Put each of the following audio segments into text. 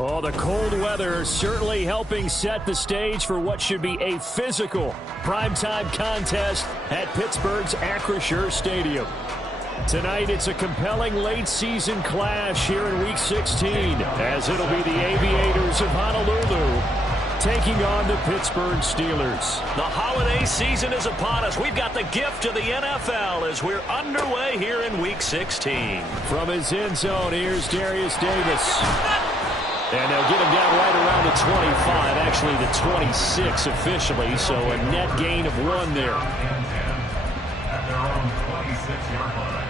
Oh, the cold weather certainly helping set the stage for what should be a physical primetime contest at Pittsburgh's Acrisure Stadium. Tonight, it's a compelling late-season clash here in Week 16, as it'll be the Aviators of Honolulu taking on the Pittsburgh Steelers. The holiday season is upon us. We've got the gift of the NFL as we're underway here in Week 16. From his end zone, here's Darius Davis. And they'll get him down right around the 25, actually the 26 officially, so a net gain of 1 there. At their own 26-yard line.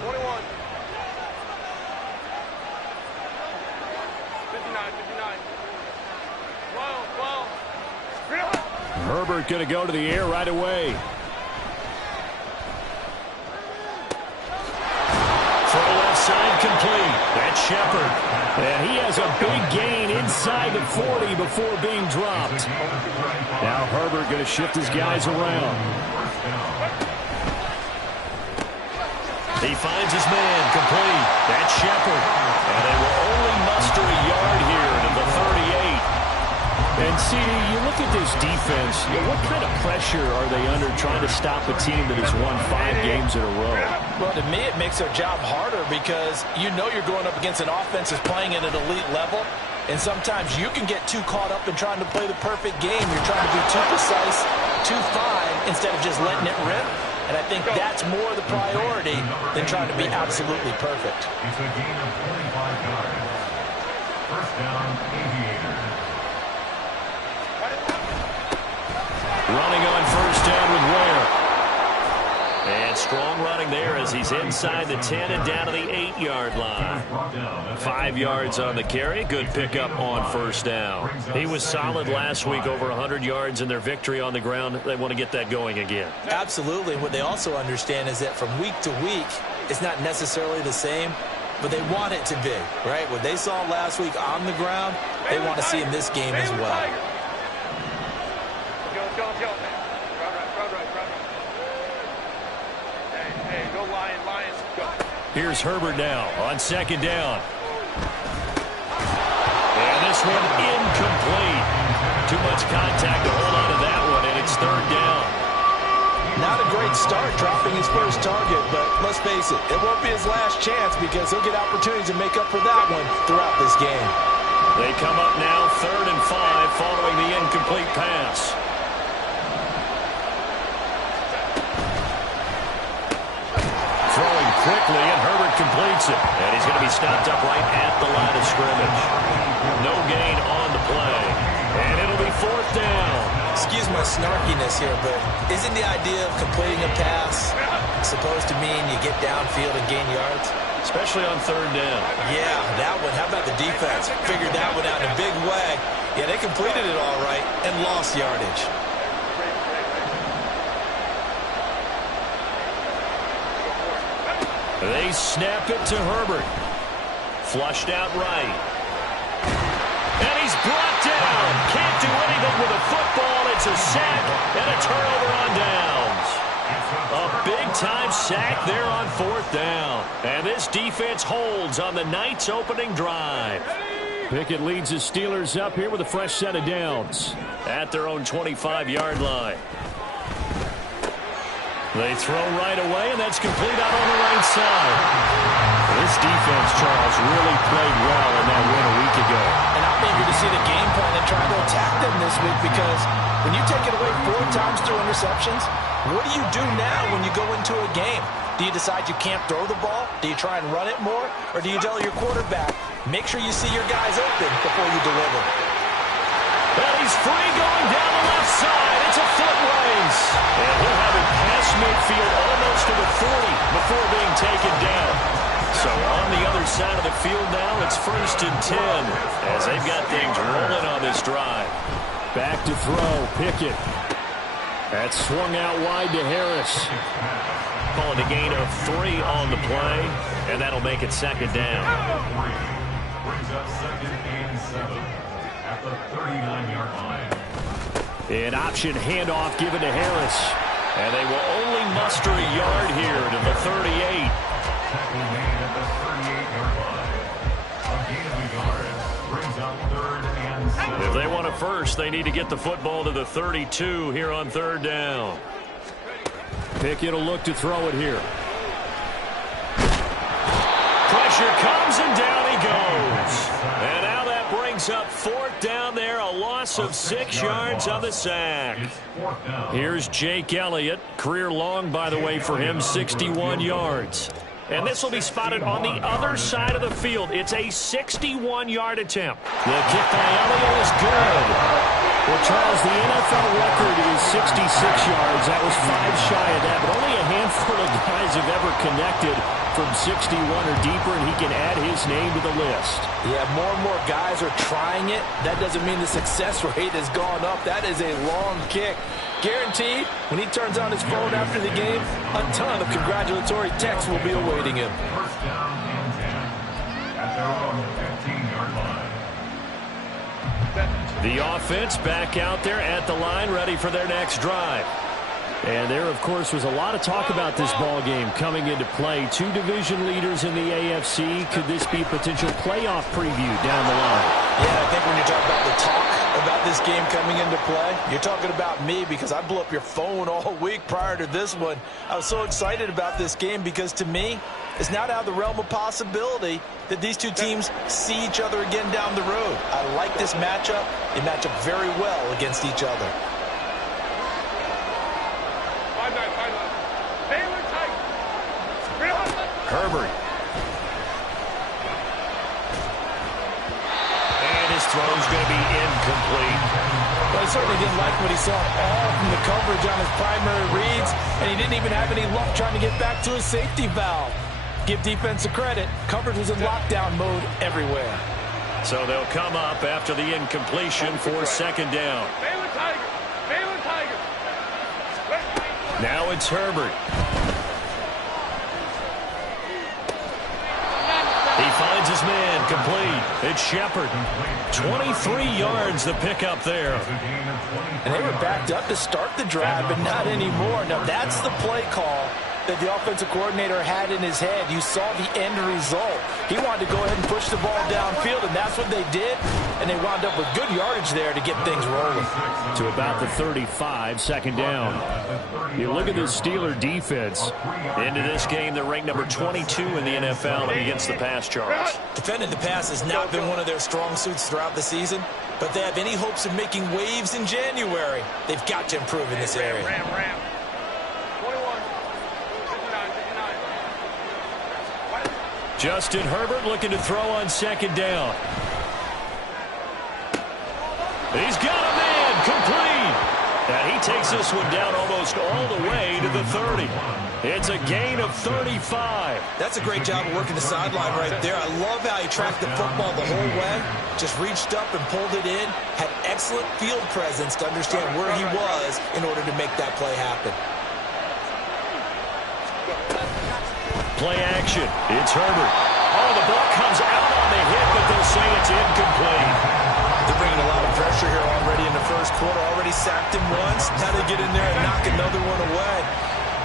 21. 59, 59. 12. Herbert going to go to the air right away. Throw left side complete. That's Shepard. And he has a big gain inside the 40 before being dropped. Now Herbert going to shift his guys around. He finds his man complete. That's Shepard. And they will only muster a yard here to the 38. And, CD, you look at this defense, what kind of pressure are they under trying to stop a team that has won 5 games in a row? Well, to me, it makes their job harder because you know you're going up against an offense that's playing at an elite level, and sometimes you can get too caught up in trying to play the perfect game. You're trying to be too precise, too fine, instead of just letting it rip. And I think that's more the priority than trying to be absolutely perfect. It's a gain of 45 yards. First down, Aviators. Running on first down with Ware. And strong running there as he's inside the 10 and down to the 8-yard line. 5 yards on the carry. Good pickup on first down. He was solid last week, over 100 yards in their victory on the ground. They want to get that going again. Absolutely. What they also understand is that from week to week, it's not necessarily the same, but they want it to be, right? What they saw last week on the ground, they want to see in this game as well. Here's Herbert now on second down. And this one incomplete. Too much contact to hold on to that one, and it's third down. Not a great start dropping his first target, but let's face it, it won't be his last chance because he'll get opportunities to make up for that one throughout this game. They come up now third and 5 following the incomplete pass. Throwing quickly, and Herbert completes it. And he's going to be stopped up right at the line of scrimmage. No gain on the play. And it'll be fourth down. Excuse my snarkiness here, but isn't the idea of completing a pass supposed to mean you get downfield and gain yards? Especially on third down. Yeah, that one. How about the defense? Figured that one out in a big way. Yeah, they completed it all right and lost yardage. They snap it to Herbert. Flushed out right. And he's brought down. Can't do anything with a football. It's a sack and a turnover on downs. A big-time sack there on fourth down. And this defense holds on the night's opening drive. Pickett leads his Steelers up here with a fresh set of downs. At their own 25-yard line. They throw right away, and that's complete out on the right side. This defense, Charles, really played well in that win a week ago. And I'm eager to see the game plan and try to attack them this week because when you take it away 4 times through interceptions, what do you do now when you go into a game? Do you decide you can't throw the ball? Do you try and run it more? Or do you tell your quarterback, make sure you see your guys open before you deliver? Well, he's free going down the left side. It's a foot race. And he'll have it past midfield almost to the 40 before being taken down. So on the other side of the field now, it's first and 10 as they've got things rolling on this drive. Back to throw, Pickett. That's swung out wide to Harris. Calling a gain of 3 on the play, and that'll make it second down. Brings up second and 7 at the 39-yard line. An option handoff given to Harris. And they will only muster a yard here to the 38. tackle made at the 38-yard line. A gain of a yard brings up 3rd and 7. If they want a first, they need to get the football to the 32 here on 3rd down. Pickett will look to throw it here. Pressure comes and down he goes. And now that brings up 4th down there, a loss of 6 yards on the sack. Here's Jake Elliott. Career long, by the way, for him, 61 yards. And this will be spotted on the other side of the field. It's a 61-yard attempt. The kick by Elliott is good. Well, Charles, the NFL record is 66 yards. That was 5 shy of that, but only a handful of guys have ever connected from 61 or deeper, and he can add his name to the list. Yeah, more and more guys are trying it. That doesn't mean the success rate has gone up. That is a long kick. Guaranteed, when he turns on his phone after the game, a ton of congratulatory texts will be awaiting him. First down and 10 at their own 15-yard line. The offense back out there at the line, ready for their next drive. And there, of course, was a lot of talk about this ball game coming into play. 2 division leaders in the AFC. Could this be a potential playoff preview down the line? Yeah, I think when you talk about the talk about this game coming into play, you're talking about me, because I blew up your phone all week prior to this one. I was so excited about this game because, to me, it's not out of the realm of possibility that these two teams see each other again down the road. I like this matchup. They match up very well against each other. Herbert. And his throw's going to be incomplete. Well, he certainly didn't like what he saw all from the coverage on his primary reads, and he didn't even have any luck trying to get back to his safety valve. Give defense a credit. Coverage was in lockdown mode everywhere. So they'll come up after the incompletion for 2nd down. Now it's Herbert. He finds his man, complete. It's Shepard. 23 yards the pickup there. And they were backed up to start the drive, but not anymore. Now that's the play call that the offensive coordinator had in his head. You saw the end result. He wanted to go ahead and push the ball downfield, and that's what they did. And they wound up with good yardage there to get things rolling. To about the 35, 2nd down. You look at the Steeler defense. Into this game, they're ranked number 22 in the NFL against the pass, Charles. Defending the pass has not been one of their strong suits throughout the season, but they have any hopes of making waves in January. They've got to improve in this area. Justin Herbert looking to throw on 2nd down. He's got a man, complete. And he takes this one down almost all the way to the 30. It's a gain of 35. That's a great job of working the sideline right there. I love how he tracked the football the whole way. Just reached up and pulled it in. Had excellent field presence to understand where he was in order to make that play happen. Play action. It's Herbert. Oh, the ball comes out on the hit, but they'll say it's incomplete. They're bringing a lot of pressure here already in the first quarter. Already sacked him once. Now they get in there and knock another one away.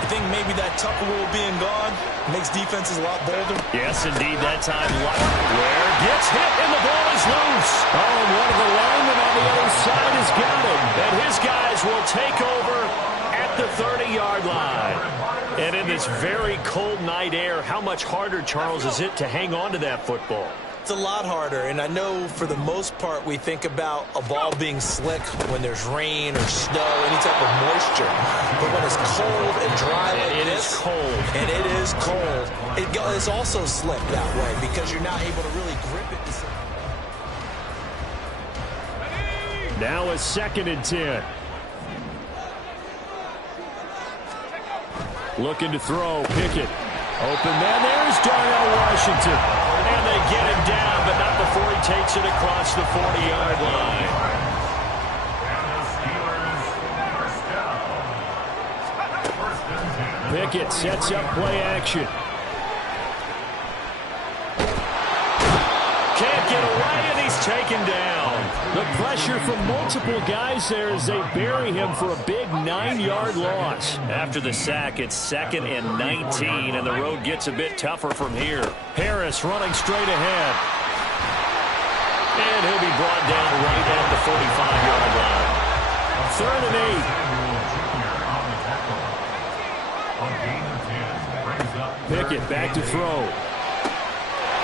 I think maybe that Tucker rule being gone makes defenses a lot bolder. Yes, indeed. That time, Ware gets hit, and the ball is loose. Oh, and one of the linemen on the other side has got him. And his guys will take over at the 30-yard line. And in this very cold night air, how much harder, Charles, is it to hang on to that football? It's a lot harder, and I know for the most part we think about a ball being slick when there's rain or snow, any type of moisture. But when it's cold and dry like this, and it is cold, it's also slick that way because you're not able to really grip it. Now a 2nd and 10. Looking to throw, Pickett. Open man, there's Darnell Washington. And they get him down, but not before he takes it across the 40-yard line. Pickett sets up play action. Can't get away, and he's taken down. The pressure from multiple guys there as they bury him for a big 9-yard loss. After the sack, it's 2nd and 19, and the road gets a bit tougher from here. Harris running straight ahead. And he'll be brought down right at the 45-yard line. 3rd and 8. Pickett back to throw.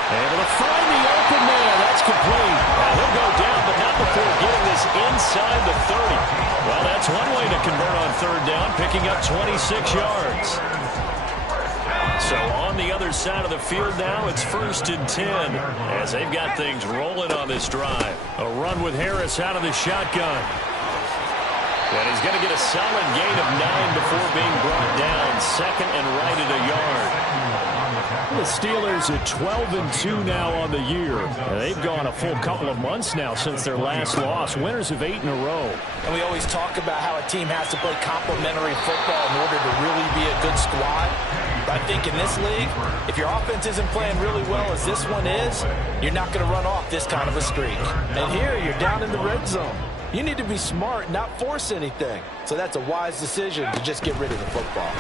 Able to find the open man. That's complete. Now he'll go down, but not before getting this inside the 30. Well, that's one way to convert on 3rd down, picking up 26 yards. So on the other side of the field now, it's 1st and 10 as they've got things rolling on this drive. A run with Harris out of the shotgun. And he's going to get a solid gain of 9 before being brought down. 2nd and right at a yard. The Steelers at 12-2 now on the year. They've gone a full couple of months now since their last loss. Winners of 8 in a row. And we always talk about how a team has to play complementary football in order to really be a good squad. But I think in this league, if your offense isn't playing really well as this one is, you're not going to run off this kind of a streak. And here, you're down in the red zone. You need to be smart, not force anything. So that's a wise decision to just get rid of the football.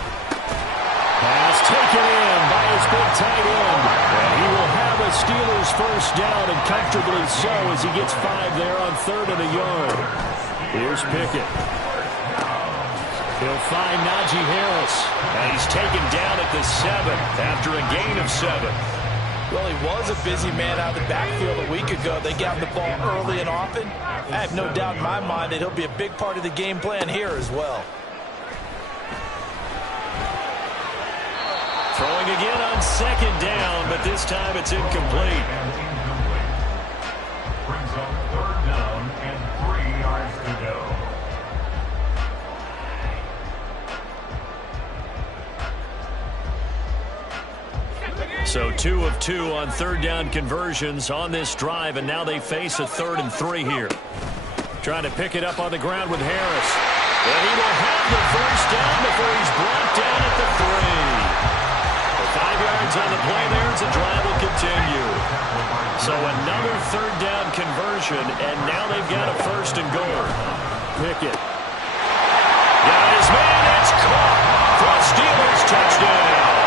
Pass taken in by his big tight end. And he will have a Steelers first down, and comfortably so as he gets 5 there on 3rd and a yard. Here's Pickett. He'll find Najee Harris. And he's taken down at the 7 after a gain of 7. Well, he was a busy man out of the backfield a week ago. They got him the ball early and often. I have no doubt in my mind that he'll be a big part of the game plan here as well. Throwing again on 2nd down, but this time it's incomplete. Brings up 3rd down and 3 yards to go. So 2 of 2 on 3rd down conversions on this drive, and now they face a 3rd and 3 here. Trying to pick it up on the ground with Harris. And he will have the first down before he's brought down at the 3. 5 yards on the play there as the drive will continue. So another 3rd down conversion, and now they've got a 1st and goal. Pickett. Got his man, it's caught for a Steelers touchdown.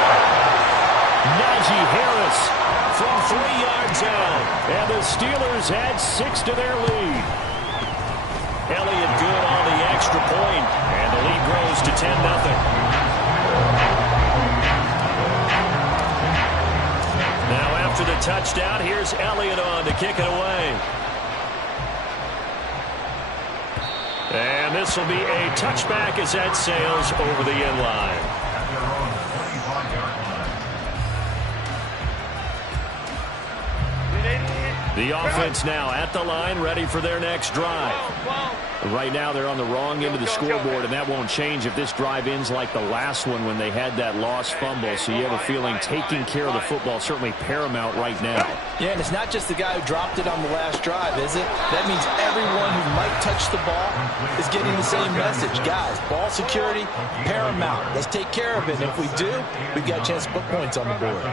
Najee Harris from 3 yards out, and the Steelers add 6 to their lead. Elliott good on the extra point, and the lead grows to 10-0. Now after the touchdown, here's Elliott on to kick it away. And this will be a touchback as that sails over the end line. The offense now at the line, ready for their next drive. Right now they're on the wrong end of the scoreboard, and that won't change if this drive ends like the last one when they had that lost fumble. So you have a feeling taking care of the football is certainly paramount right now. Yeah, and it's not just the guy who dropped it on the last drive, is it? That means everyone who might touch the ball is getting the same message. Guys, ball security, paramount. Let's take care of it. And if we do, we've got a chance to put points on the board.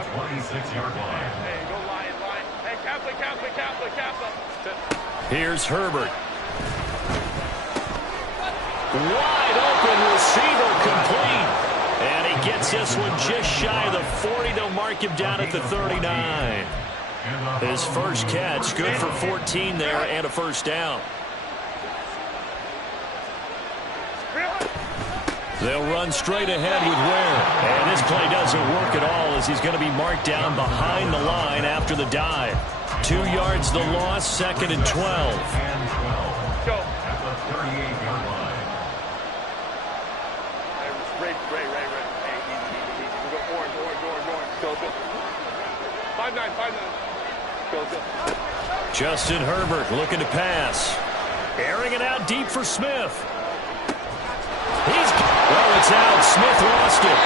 Here's Herbert. Wide open receiver complete. And he gets this one just shy of the 40. They'll mark him down at the 39. His first catch, good for 14 there and a first down. They'll run straight ahead with Ware. And this play doesn't work at all as he's going to be marked down behind the line after the dive. 2 yards the loss, 2nd and 12. Go. At the 38-yard line. Ray. Hey, easy. We go orange. Go. 5-9. Go. Justin Herbert looking to pass. Airing it out deep for Smith. It's out. Smith lost it.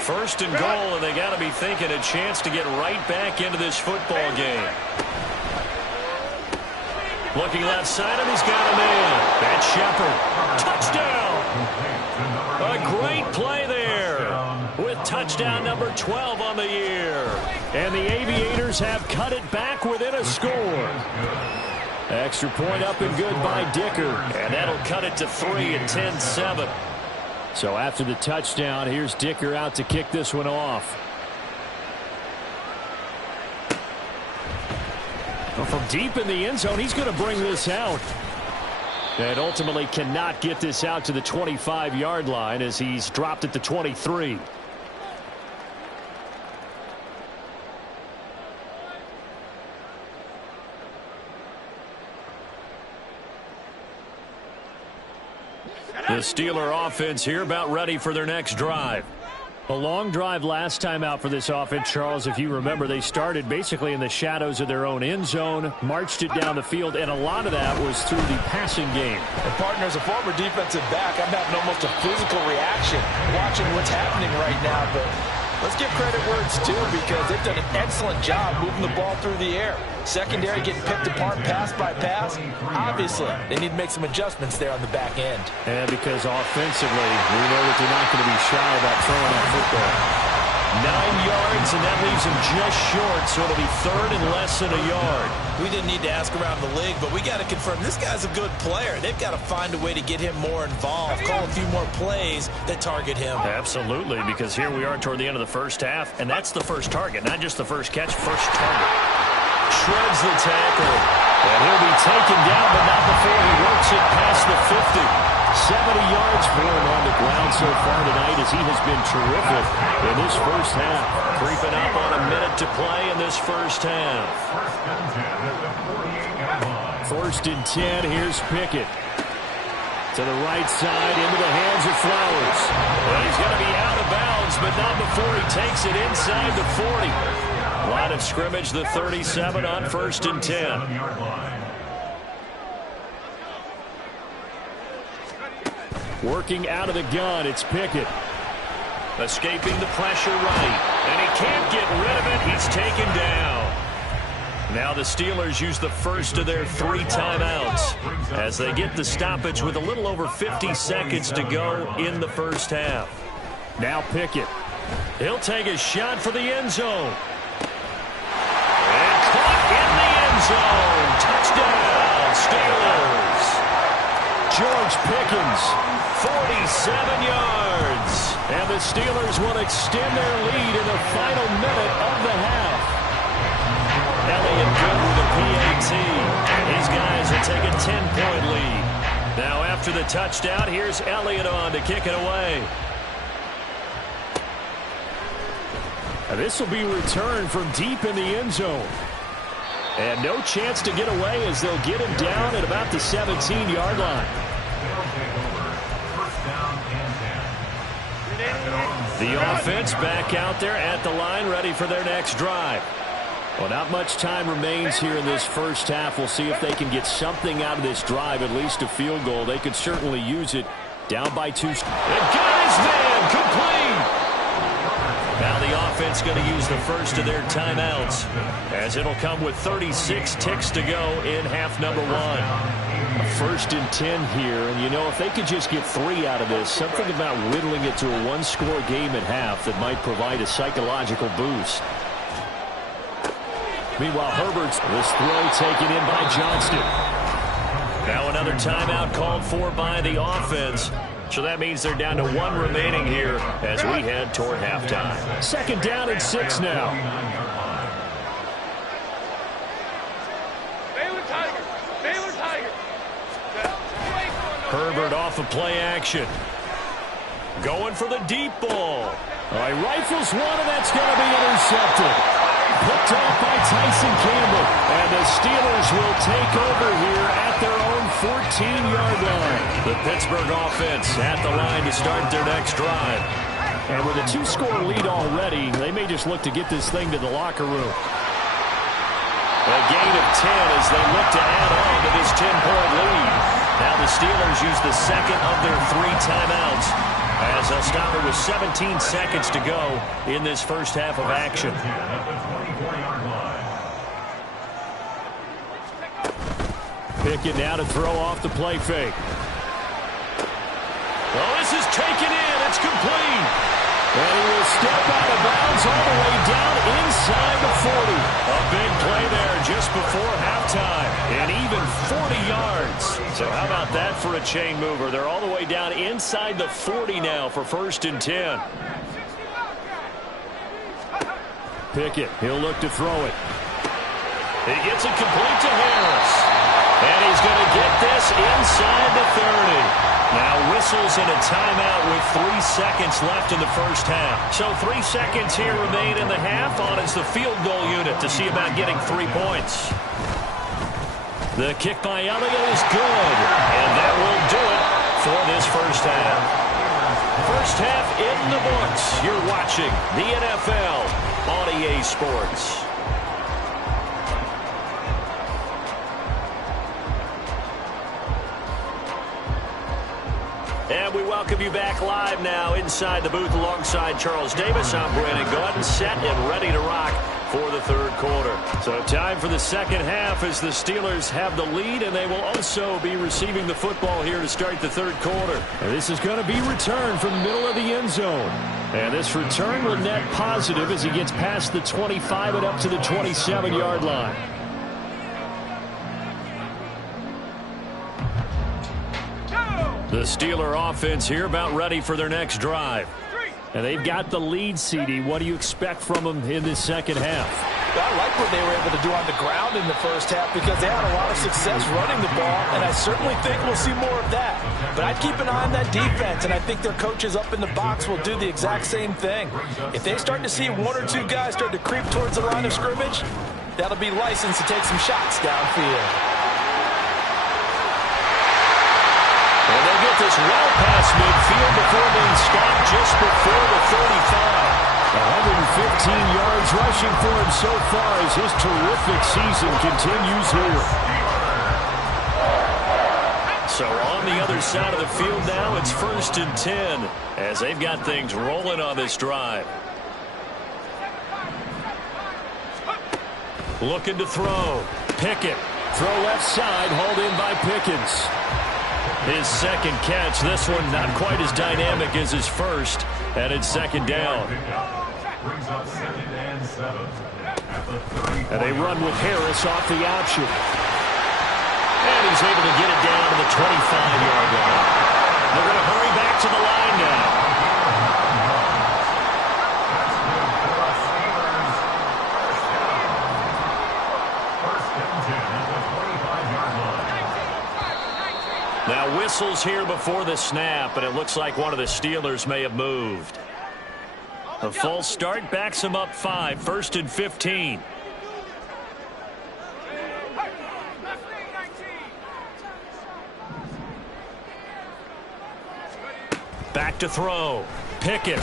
First and goal, and they got to be thinking a chance to get right back into this football game. Looking left side, and he's got a man. That's Shepard. Touchdown! A great play there. touchdown number 12 on the year. And the Aviators have cut it back within a score. Extra point up and good by Dicker. And that'll cut it to 3 and 10-7. So after the touchdown, here's Dicker out to kick this one off. Well, from deep in the end zone, he's going to bring this out. And ultimately cannot get this out to the 25-yard line as he's dropped at the 23. The Steeler offense here about ready for their next drive. A long drive last time out for this offense, Charles. If you remember, they started basically in the shadows of their own end zone, marched it down the field, and a lot of that was through the passing game. And partner, as a former defensive back, I'm having almost a physical reaction watching what's happening right now. But let's give credit where it's due because they've done an excellent job moving the ball through the air. Secondary getting picked apart pass by pass. Obviously, they need to make some adjustments there on the back end. And because offensively, we know that they're not going to be shy about throwing that football. 9 yards, and that leaves him just short, so it'll be third and less than a yard. We didn't need to ask around the league, but we got to confirm this guy's a good player. They've got to find a way to get him more involved, call a few more plays that target him. Absolutely, because here we are toward the end of the first half, and that's the first target, not just the first catch, first target. Shreds the tackle, and he'll be taken down, but not before he works it past the 50. 70 yards for him on the ground so far tonight as he has been terrific in this first half. Creeping up on a minute to play in this first half. First and 10, here's Pickett. To the right side, into the hands of Flowers. Well, he's going to be out of bounds, but not before he takes it inside the 40. Line of scrimmage, the 37 on first and 10. Working out of the gun, it's Pickett. Escaping the pressure right. And he can't get rid of it. He's taken down. Now the Steelers use the first of their 3 timeouts as they get the stoppage with a little over 50 seconds to go in the first half. Now Pickett. He'll take a shot for the end zone. And caught in the end zone. Touchdown, Steelers. George Pickens, 47 yards. And the Steelers will extend their lead in the final minute of the half. Elliott good with a PAT. And these guys will take a 10-point lead. Now after the touchdown, here's Elliott on to kick it away. And this will be returned from deep in the end zone. And no chance to get away as they'll get him down at about the 17-yard line. The offense back out there at the line, ready for their next drive. Well, not much time remains here in this first half. We'll see if they can get something out of this drive, at least a field goal. They could certainly use it. Down by 2. And got his man, complete. Now the offense going to use the first of their timeouts, as it'll come with 36 ticks to go in half number 1. A first and 10 here, and you know, if they could just get 3 out of this, something about whittling it to a 1-score game at half that might provide a psychological boost. Meanwhile, Herbert's this throw taken in by Johnston. Now another timeout called for by the offense. So that means they're down to 1 remaining here as we head toward halftime. Second down and 6 now. Baylor Tiger. Herbert off of play action. Going for the deep ball. All right, rifles one, and that's going to be intercepted. Picked off by Tyson Campbell. And the Steelers will take over here at their own 14-yard line. The Pittsburgh offense at the line to start their next drive. And with a 2-score lead already, they may just look to get this thing to the locker room. A gain of 10 as they look to add on to this 10-point lead. Now the Steelers use the second of their 3 timeouts as they'll stop it with 17 seconds to go in this first half of action. Pickett now to throw off the play fake. Well, this is taken in. It's complete. And he will step out of bounds all the way down inside the 40. A big play there just before halftime. And even 40 yards. So how about that for a chain mover? They're all the way down inside the 40 now for 1st and 10. Pickett, he'll look to throw it. He gets it complete to Harris. And he's going to get this inside the 30. Now whistles and a timeout with 3 seconds left in the first half. So 3 seconds here remain in the half on as the field goal unit to see about getting 3 points. The kick by Elliott is good. And that will do it for this first half. First half in the books. You're watching the NFL on EA Sports. And we welcome you back live now inside the booth alongside Charles Davis. I'm Brandon Gaudin, set and ready to rock for the third quarter. So time for the second half as the Steelers have the lead, and they will also be receiving the football here to start the third quarter. And this is going to be returned from the middle of the end zone. And this return will net positive as he gets past the 25 and up to the 27-yard line. The Steeler offense here about ready for their next drive. And they've got the lead, CD. What do you expect from them in this second half? I like what they were able to do on the ground in the first half because they had a lot of success running the ball, and I certainly think we'll see more of that. But I'd keep an eye on that defense, and I think their coaches up in the box will do the exact same thing. If they start to see 1 or 2 guys start to creep towards the line of scrimmage, that'll be license to take some shots downfield. And they'll get this well past midfield before being stopped just before the 35. 115 yards rushing for him so far as his terrific season continues here. So on the other side of the field now, it's 1st and 10 as they've got things rolling on this drive. Looking to throw. Pickett. Throw left side, hauled in by Pickens. His second catch, this one not quite as dynamic as his first, and it's 2nd down. And they run with Harris off the option. And he's able to get it down to the 25-yard line. They're going to hurry back to the line now. Now whistles here before the snap, and it looks like one of the Steelers may have moved. A false start backs him up 5, 1st and 15. Back to throw. Pickett. Oh,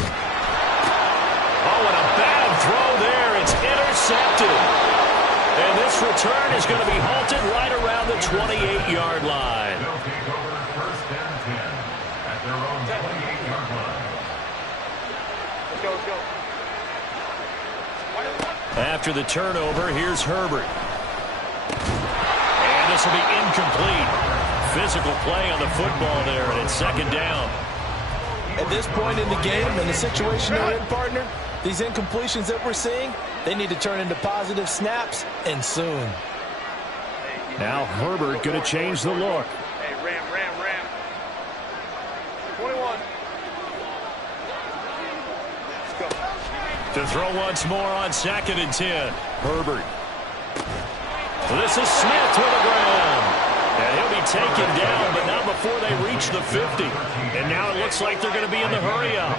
and a bad throw there. It's intercepted. And this return is going to be halted right around the 28-yard line. After the turnover, here's Herbert. And this will be incomplete. Physical play on the football there, and it's 2nd down. At this point in the game, in the situation they're in, partner, these incompletions that we're seeing, they need to turn into positive snaps, and soon. Now Herbert going to change the look. Hey, Ram. 21. Let's go. To throw once more on 2nd and 10. Herbert. This is Smith to the ground. And he'll be taken down, but not before they reach the 50. And now it looks like they're going to be in the hurry-up.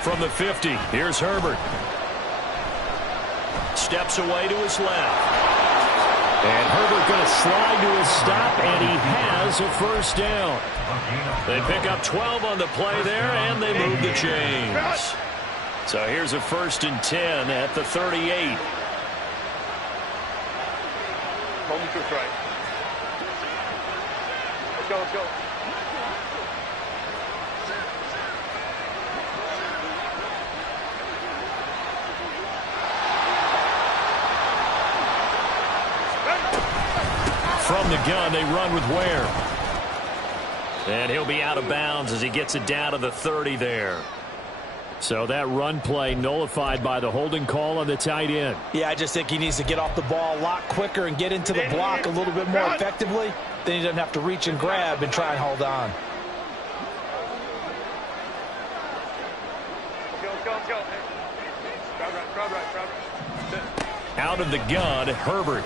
From the 50, here's Herbert. Steps away to his left. And Herbert going to slide to his stop, and he has a 1st down. They pick up 12 on the play there, and they move the chains. So here's a 1st and 10 at the 38. Moment to strike. Let's go. From the gun, they run with Ware. And he'll be out of bounds as he gets it down to the 30 there. So that run play nullified by the holding call on the tight end. Yeah, I just think he needs to get off the ball a lot quicker and get into the block a little bit more effectively. Then he doesn't have to reach and grab and try and hold on. Go. Crowd right. Out of the gun, Herbert.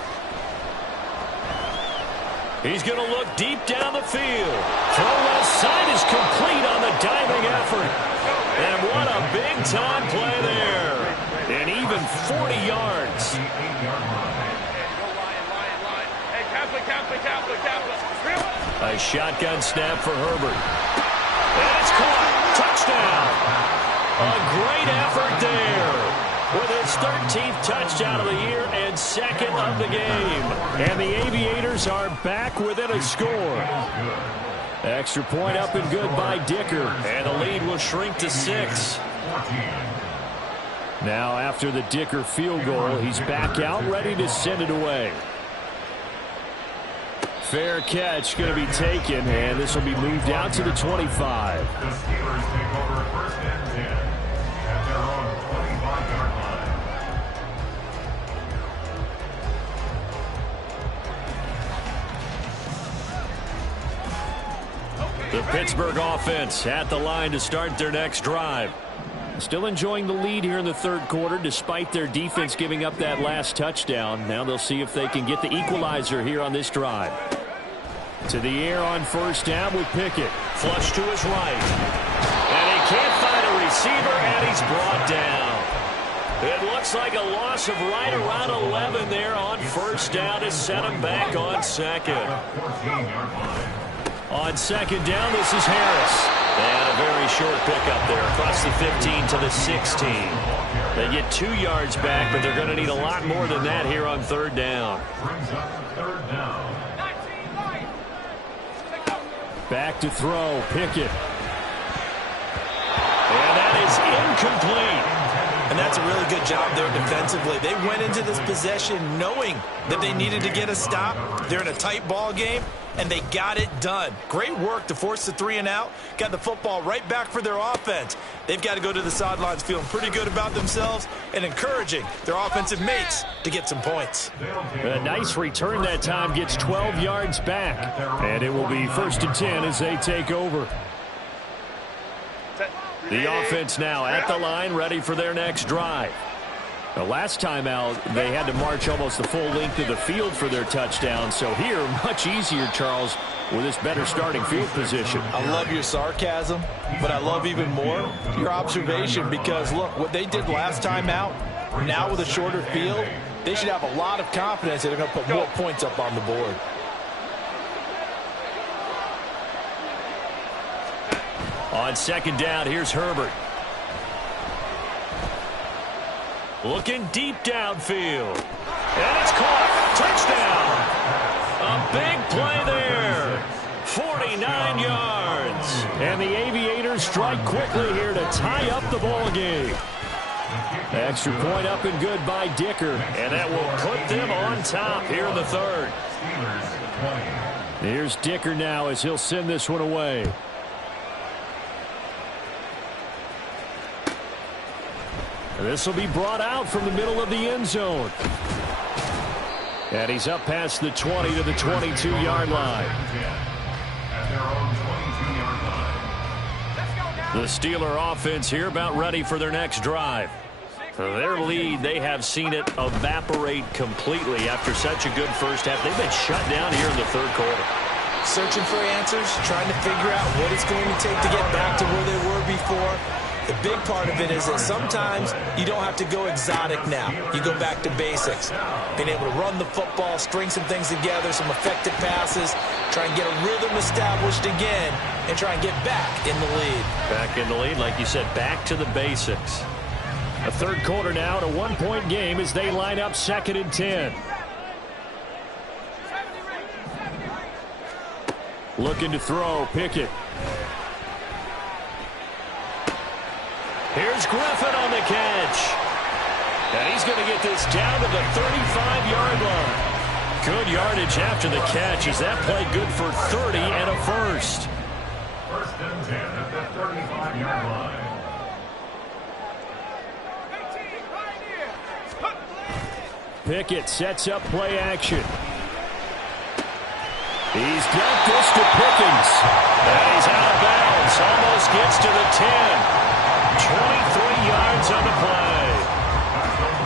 He's going to look deep down the field. Throw left side is complete on the diving effort. And what a big-time play there. And even 40 yards. Hey, Kaplan. A shotgun snap for Herbert. And it's caught. Touchdown. A great effort there. With his 13th touchdown of the year and second of the game. And the Aviators are back within a score. Extra point up and good by Dicker. And the lead will shrink to 6. Now after the Dicker field goal, he's back out ready to send it away. Fair catch going to be taken, and this will be moved out to the 25. The Steelers take over first and 10 at their own 25-yard line. The Pittsburgh offense at the line to start their next drive. Still enjoying the lead here in the third quarter despite their defense giving up that last touchdown. Now they'll see if they can get the equalizer here on this drive. To the air on first down with Pickett. Flush to his right. And he can't find a receiver, and he's brought down. It looks like a loss of right around 11 there on first down to set him back on second. 14-yard line. On second down, this is Harris. And a very short pickup there across the 15 to the 16. They get 2 yards back, but they're going to need a lot more than that here on third down. Brings up third down. Back to throw, Pickett. And that is incomplete. And that's a really good job there defensively. They went into this possession knowing that they needed to get a stop. They're in a tight ball game, and they got it done. Great work to force the 3 and out. Got the football right back for their offense. They've got to go to the sidelines feeling pretty good about themselves and encouraging their offensive mates to get some points. A nice return that time, gets 12 yards back. And it will be first and 10 as they take over. The offense now at the line, ready for their next drive. The last time out, they had to march almost the full length of the field for their touchdown. So here, much easier, Charles, with this better starting field position. I love your sarcasm, but I love even more your observation because, look, what they did last time out, now with a shorter field, they should have a lot of confidence that they're going to put more points up on the board. On second down, here's Herbert. Looking deep downfield. And it's caught. Touchdown. A big play there. 49 yards. And the Aviators strike quickly here to tie up the ball game. Extra point up and good by Dicker. And that will put them on top here in the third. Here's Dicker now as he'll send this one away. This will be brought out from the middle of the end zone. And he's up past the 20 to the 22-yard line. The Steeler offense here about ready for their next drive. Their lead, they have seen it evaporate completely after such a good first half. They've been shut down here in the third quarter. Searching for answers, trying to figure out what it's going to take to get back to where they were before. The big part of it is that sometimes you don't have to go exotic now. You go back to basics. Being able to run the football, string some things together, some effective passes, try and get a rhythm established again, and try and get back in the lead. Back in the lead, like you said, back to the basics. A third quarter now, a one-point game as they line up second and 10. Looking to throw, Pickett. Here's Griffin on the catch. And he's going to get this down to the 35-yard line. Good yardage after the catch. Is that play good for 30 and a first? First and 10 at the 35-yard line. Pickett sets up play action. He's got this to Pickens. And he's out of bounds. Almost gets to the 10. 23 yards on the play.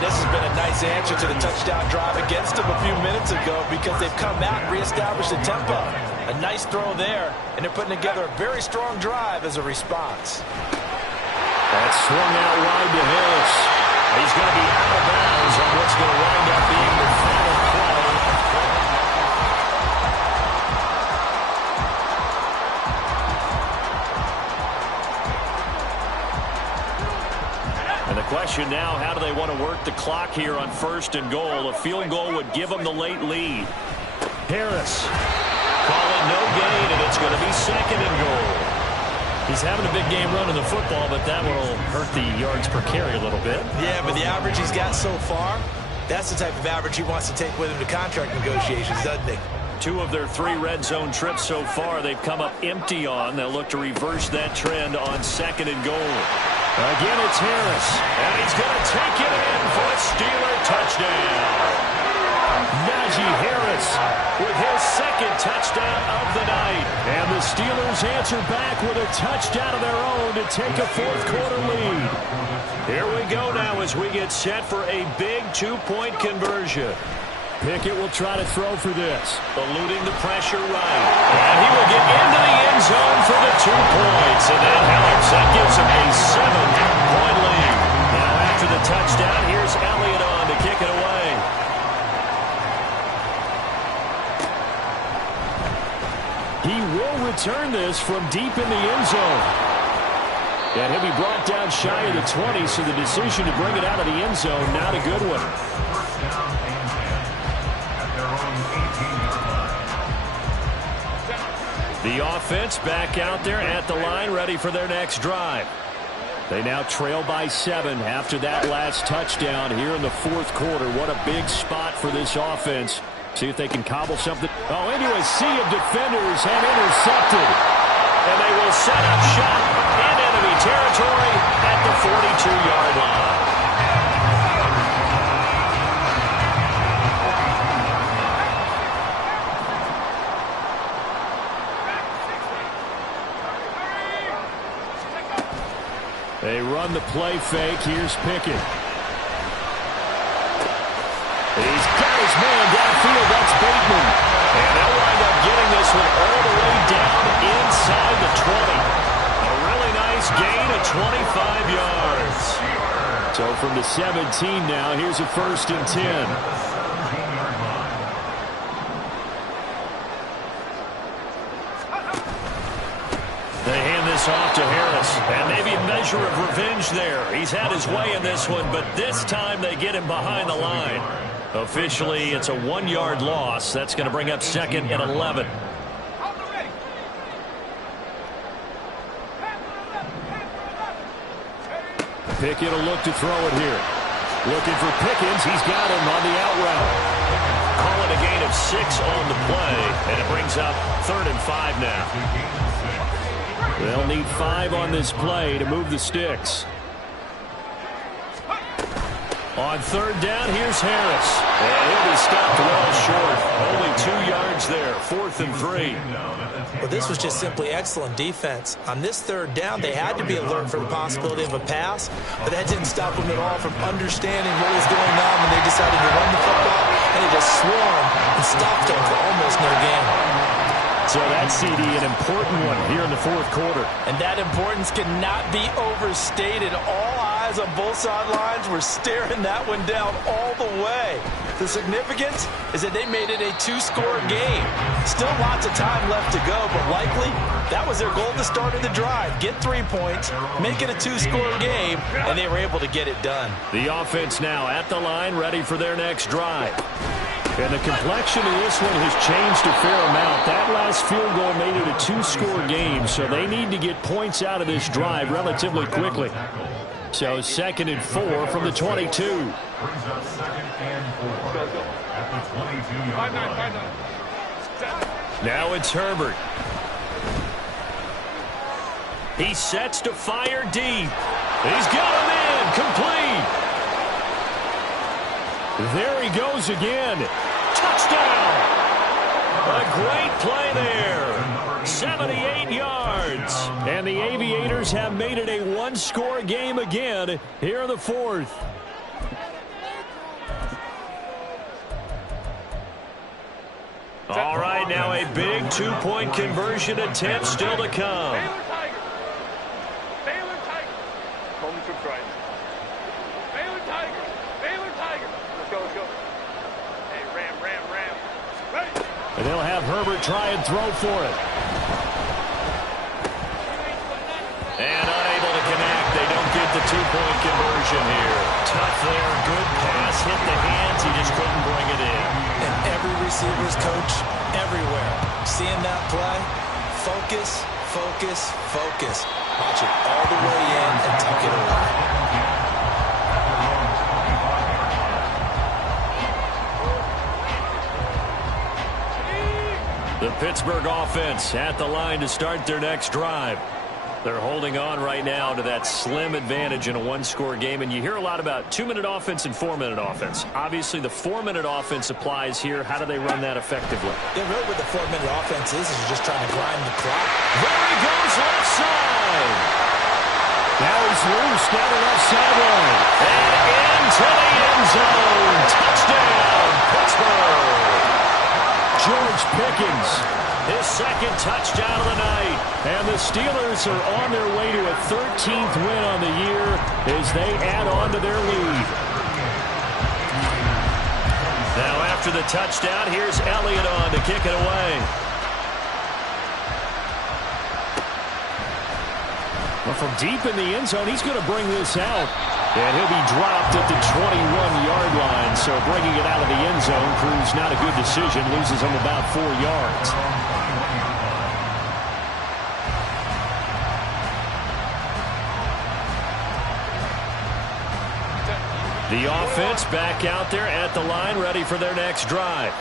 This has been a nice answer to the touchdown drive against them a few minutes ago because they've come out and reestablished the tempo. A nice throw there, and they're putting together a very strong drive as a response. That's swung out wide to Harris. He's going to be out of bounds on what's going to wind up being the final play. And the question now, how do they want to work the clock here on first and goal? A field goal would give them the late lead. Harris. Call it no gain, and it's going to be second and goal. He's having a big game running the football, but that will hurt the yards per carry a little bit. Yeah, but the average he's got so far, that's the type of average he wants to take with him to contract negotiations, doesn't he? 2 of their 3 red zone trips so far, they've come up empty on. They'll look to reverse that trend on second and goal. Again, it's Harris. And he's going to take it in for a Steeler touchdown. Najee Harris with his second touchdown of the night. And the Steelers answer back with a touchdown of their own to take a fourth-quarter lead. Here we go now as we get set for a big 2-point conversion. Pickett will try to throw for this. Eluding the pressure right. And he will get into the end zone for the 2 points. And that helps. That gives him a 7-point lead. Now after the touchdown, here's Elliott on to kick it away. He will return this from deep in the end zone. And he'll be brought down shy of the 20, so the decision to bring it out of the end zone, not a good one. First down and 10 at their own 18-yard line. The offense back out there at the line, ready for their next drive. They now trail by 7 after that last touchdown here in the fourth quarter. What a big spot for this offense. See if they can cobble something. Oh, into a sea of defenders and intercepted. And they will set up shop in enemy territory at the 42-yard line. They run the play fake. Here's Pickett. He's got his man downfield. That's Bateman. And they'll wind up getting this one all the way down inside the 20. A really nice gain of 25 yards. So from the 17 now, here's a first and 10. They hand this off to Harris. And maybe a measure of revenge there. He's had his way in this one, but this time they get him behind the line. Officially, it's a 1-yard loss. That's going to bring up second and 11. Pickett will look to throw it here. Looking for Pickens. He's got him on the out route. Call it a gain of 6 on the play, and it brings up 3rd and 5 now. They'll need 5 on this play to move the sticks. On 3rd down, here's Harris. And he'll be stopped well short. Only 2 yards there. 4th and 3. Well, this was just simply excellent defense. On this 3rd down, they had to be alert for the possibility of a pass, but that didn't stop them at all from understanding what was going on when they decided to run the football, and they just swarmed and stopped them for almost no gain. So that CD, an important one here in the fourth quarter. And that importance cannot be overstated. All eyes on both sidelines were staring that one down all the way. The significance is that they made it a 2-score game. Still lots of time left to go, but likely that was their goal at the start of the drive. Get 3 points, make it a 2-score game, and they were able to get it done. The offense now at the line, ready for their next drive. And the complexion of this one has changed a fair amount. That last field goal made it a 2-score game, so they need to get points out of this drive relatively quickly. So 2nd and 4 from the 22. Brings up 2nd and 4 at the 22-yard line. Now it's Herbert. He sets to fire deep. He's got him in. Complete. There he goes again. Touchdown. A great play there. 78 yards. And the Aviators have made it a one-score game again here in the fourth. All right, now a big two-point conversion attempt still to come. Baylor Tigers. Baylor Tigers. Home to strike. Baylor Tigers. Baylor Tigers. Let's go, let's go. Hey, Ram. Ready. And they'll have Herbert try and throw for it. And unable to connect. They don't get the two-point conversion here. Tough there. Good pass. Hit the hands. He just couldn't bring it in. And every receiver's coach everywhere. Seeing that play, focus, focus, focus. Watch it all the way in and tuck it away. The Pittsburgh offense at the line to start their next drive. They're holding on right now to that slim advantage in a one-score game. And you hear a lot about 2-minute offense and 4-minute offense. Obviously, the 4-minute offense applies here. How do they run that effectively? Yeah, really what the 4-minute offense is you're just trying to grind the clock. There he goes left side. Now he's loose down the left sideline. And into the end zone. Touchdown, Pittsburgh. George Pickens, His second touchdown of the night. and the Steelers are on their way to a 13th win on the year as they add on to their lead. Now after the touchdown, here's Elliott on to kick it away. Well, from deep in the end zone, he's going to bring this out. And he'll be dropped at the 21-yard line. So bringing it out of the end zone proves not a good decision. Loses him about 4 yards. The offense back out there at the line, ready for their next drive.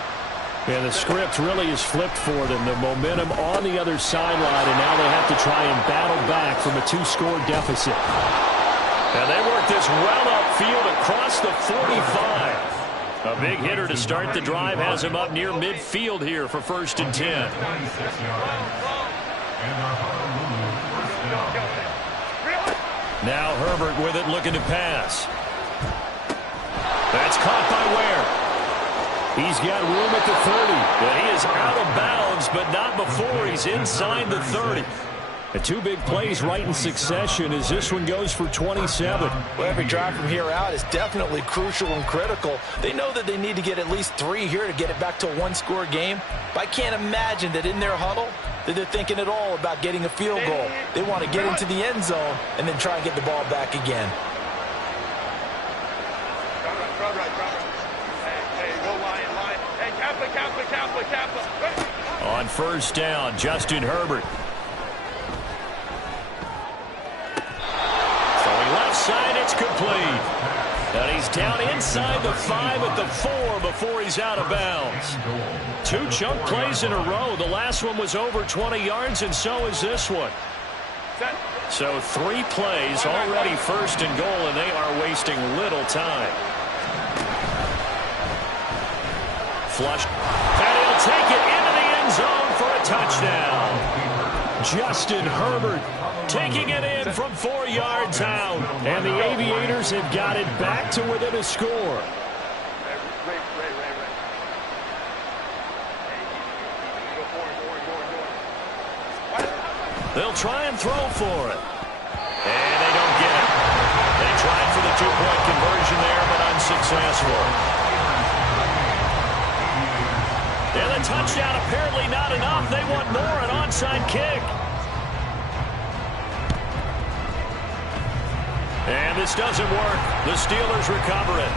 And the script really is flipped for them. The momentum on the other sideline, and now they have to try and battle back from a 2-score deficit. And they work this well upfield across the 45. A big hitter to start the drive has him up near midfield here for 1st and 10. Now Herbert with it, looking to pass. That's caught by Ware. He's got room at the 30. But he is out of bounds, but not before he's inside the 30. And 2 big plays right in succession as this one goes for 27. Well, every drive from here out is definitely crucial and critical. They know that they need to get at least 3 here to get it back to a one-score game. But I can't imagine that in their huddle that they're thinking at all about getting a field goal. They want to get into the end zone and then try and get the ball back again. On 1st down, Justin Herbert. Throwing left side, it's complete. And he's down inside the 5 at the 4 before he's out of bounds. 2 chunk plays in a row. The last one was over 20 yards, and so is this one. So 3 plays already 1st and goal, and they are wasting little time. Flush. And he'll take it into the end zone for a touchdown. Justin Herbert taking it in from 4 yards out. And the Aviators have got it back to within a score. They'll try and throw for it. And they don't get it. They tried for the 2-point conversion there, but unsuccessful. And the touchdown apparently not enough. They want more, an onside kick. And this doesn't work. The Steelers recover it.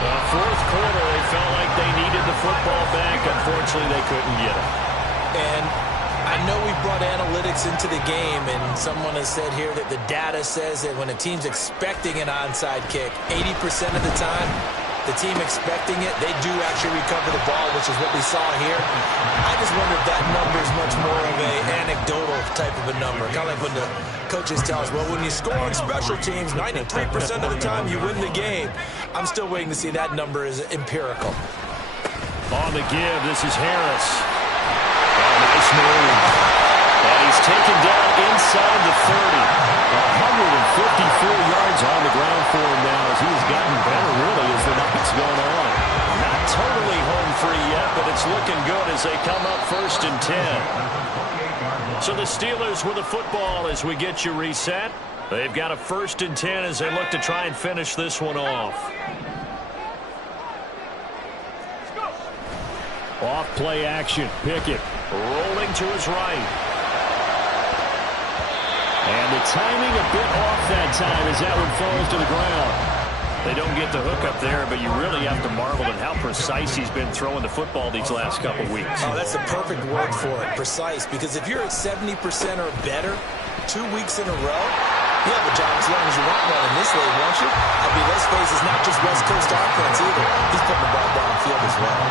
The 4th quarter, they felt like they needed the football back. Unfortunately, they couldn't get it. And I know we brought analytics into the game, and someone has said here that the data says that when a team's expecting an onside kick, 80% of the time, the team expecting it, they do actually recover the ball, which is what we saw here. I just wonder if that number is much more of an anecdotal type of a number. Kind of like when the coaches tell us, well, when you score on special teams, 93% of the time you win the game. I'm still waiting to see that number is empirical. On the give, this is Harris. Nice move. And he's taken down inside the 30. 154 yards on the ground for him now as he's gotten better, really, as the night's going on. Not totally home free yet, but it's looking good as they come up 1st and 10. So the Steelers with the football as we get you reset. They've got a 1st and 10 as they look to try and finish this one off. Off play action. Pickett rolling to his right. And the timing a bit off that time as that one falls to the ground. They don't get the hook up there, but you really have to marvel at how precise he's been throwing the football these last couple weeks. Oh, that's the perfect word for it, precise. Because if you're at 70% or better 2 weeks in a row, you have a job as long as you want one in this league, won't you? I mean, let's face it's not just West Coast offense either. He's putting the ball downfield as well.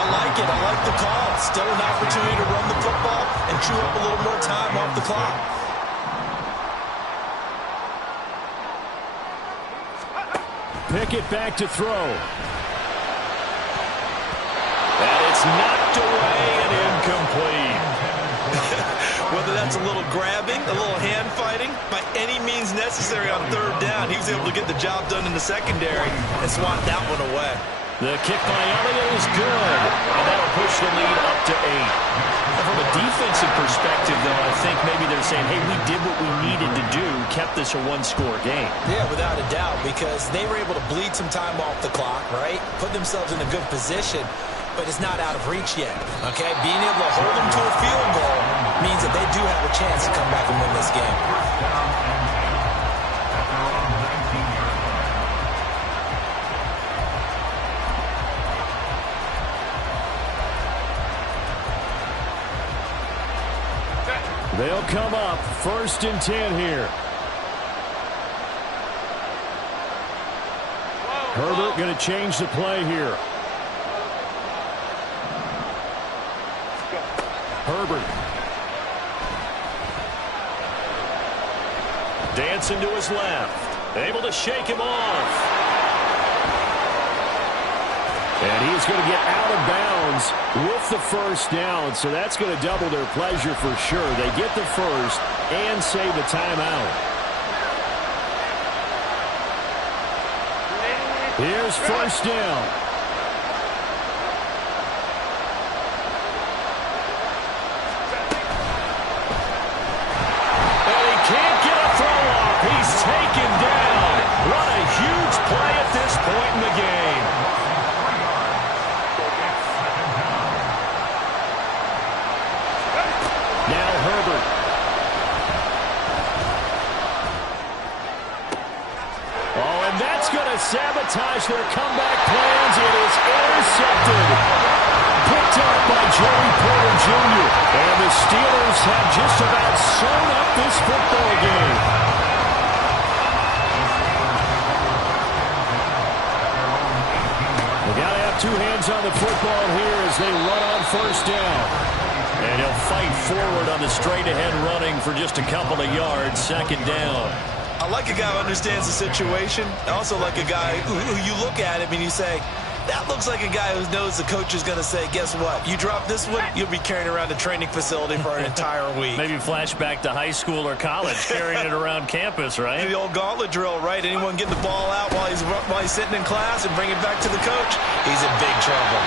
I like it. I like the call. Still an opportunity to run the football and chew up a little more time off the clock. Pickett back to throw. And it's knocked away and incomplete. Whether that's a little grabbing, a little hand fighting, by any means necessary on 3rd down, he was able to get the job done in the secondary and swat that one away. The kick by Elliott is good, and that'll push the lead up to 8. And from a defensive perspective, though, I think maybe they're saying, hey, we did what we needed to do, kept this a one-score game. Yeah, without a doubt, because they were able to bleed some time off the clock, right? Put themselves in a good position, but it's not out of reach yet, okay? Being able to hold them to a field goal means that they do have a chance to come back and win this game. They'll come up 1st and 10 here. Herbert going to change the play here. Herbert. Dancing to his left. Able to shake him off. And he's going to get out of bounds with the 1st down, so that's going to double their pleasure for sure. They get the 1st and save a timeout. Here's 1st down. And he can't get a throw off. He's taken down. What a huge play at this point in the game. Now Herbert. Oh, and that's going to sabotage their comeback plans. It is intercepted. Picked up by Joey Porter Jr. And the Steelers have just about sewn up this football game. They got to have 2 hands on the football here as they run on 1st down. And he'll fight forward on the straight-ahead running for just a couple of yards, 2nd down. I like a guy who understands the situation. I also like a guy who you look at him and you say, that looks like a guy who knows the coach is going to say, guess what? You drop this one, you'll be carrying around the training facility for an entire week. Maybe flashback to high school or college, carrying it around campus, right? The old gauntlet drill, right? Anyone getting the ball out while he's sitting in class and bring it back to the coach, he's in big trouble.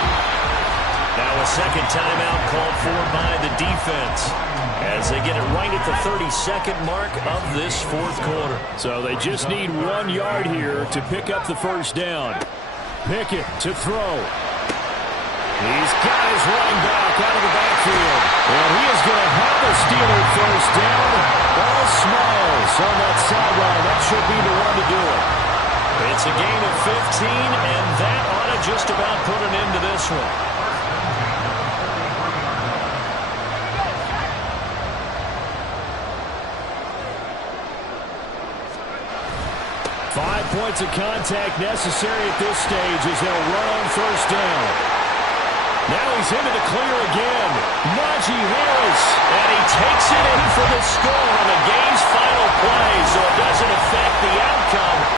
Now a 2nd timeout called for by the defense as they get it right at the 32nd mark of this 4th quarter. So they just need 1 yard here to pick up the 1st down. Pickett to throw. He's got his running back out of the backfield. And he is going to have a Steeler 1st down. Ball Smalls on that sideline. That should be the one to do it. It's a gain of 15, and that ought to just about put an end to this one. Five points of contact necessary at this stage as they'll run on 1st down. Now he's into the clear again. Najee Harris. And he takes it in for the score on the game's final play, so it doesn't affect the outcome.